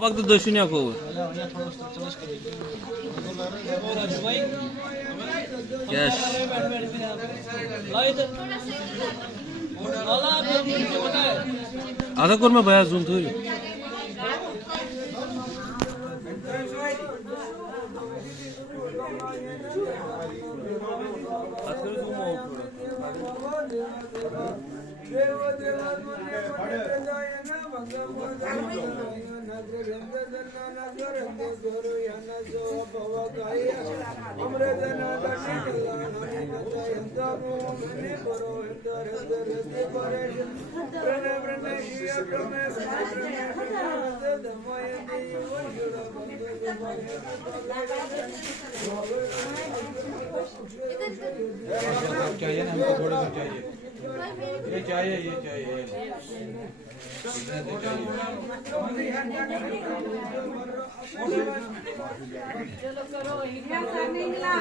वक्त दशुन्या को यस आधा कोर में भया जुन थोड़ी चाहिए ना हमको थोड़ा सा चाहिए ये चाहिए चलो करो इधर से नहीं मिला